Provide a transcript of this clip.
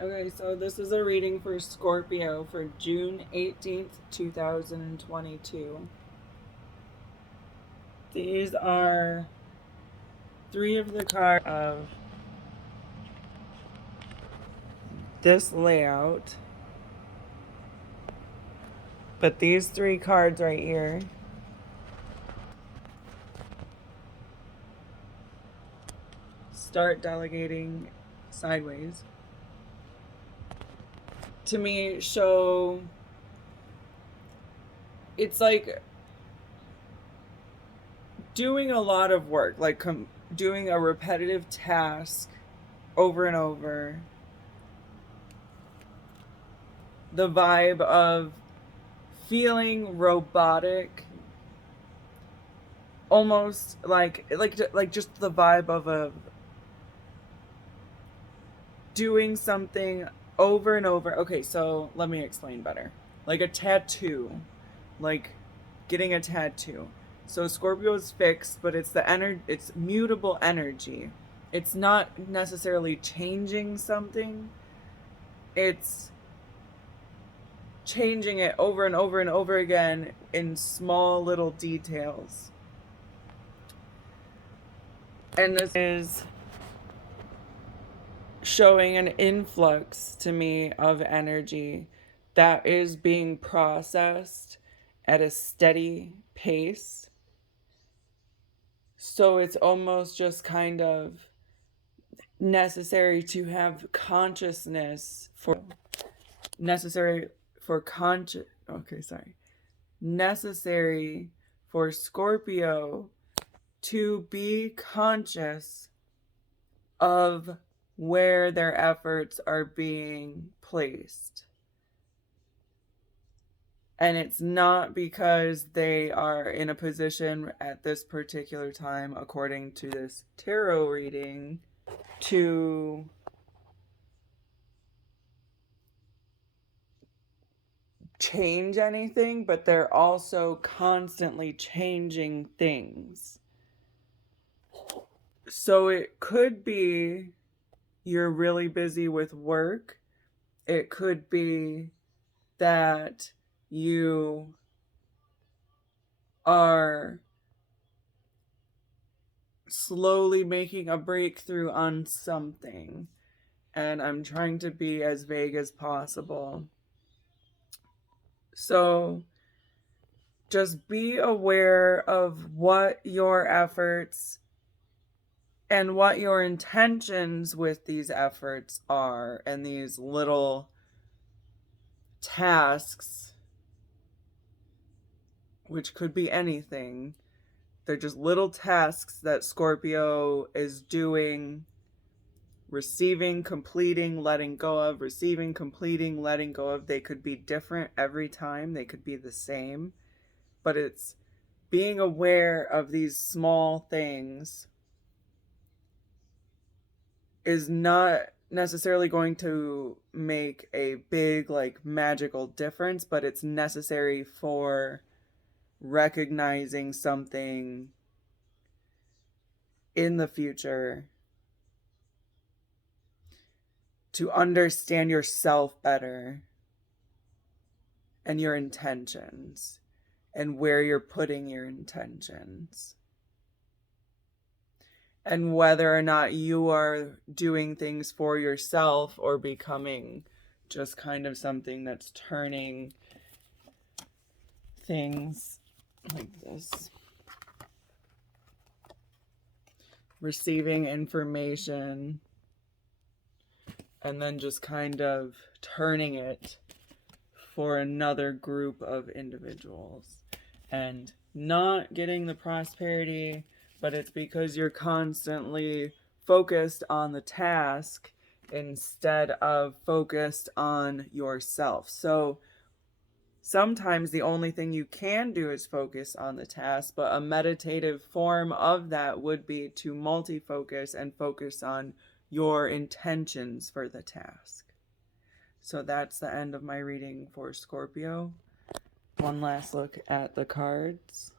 Okay, so this is a reading for Scorpio for June 18th, 2022. These are three of the cards of this layout. But these three cards right here start delegating sideways. To me, show it's like doing a lot of work, like doing a repetitive task over and over. The vibe of feeling robotic, almost like just the vibe of a doing something over and over. Okay, so let me explain better. Like a tattoo, like getting a tattoo. So Scorpio is fixed, but it's it's mutable energy. It's not necessarily changing something. It's changing it over and over and over again in small little details. And this is showing an influx to me of energy that is being processed at a steady pace. So it's almost just kind of necessary to have consciousness for necessary for conscious okay sorry necessary for Scorpio to be conscious of where their efforts are being placed. And it's not because they are in a position at this particular time, according to this tarot reading, to change anything, but they're also constantly changing things. So it could be you're really busy with work. It could be that you are slowly making a breakthrough on something. And I'm trying to be as vague as possible. So just be aware of what your efforts and what your intentions with these efforts are, and these little tasks, which could be anything. They're just little tasks that Scorpio is doing, receiving, completing, letting go of, receiving, completing, letting go of. They could be different every time, they could be the same, but it's being aware of these small things is not necessarily going to make a big, like, magical difference, but it's necessary for recognizing something in the future, to understand yourself better and your intentions and where you're putting your intentions, and whether or not you are doing things for yourself or becoming just kind of something that's turning things like this, receiving information and then just kind of turning it for another group of individuals and not getting the prosperity, but it's because you're constantly focused on the task instead of focused on yourself. So sometimes the only thing you can do is focus on the task, but a meditative form of that would be to multi-focus and focus on your intentions for the task. So that's the end of my reading for Scorpio. One last look at the cards.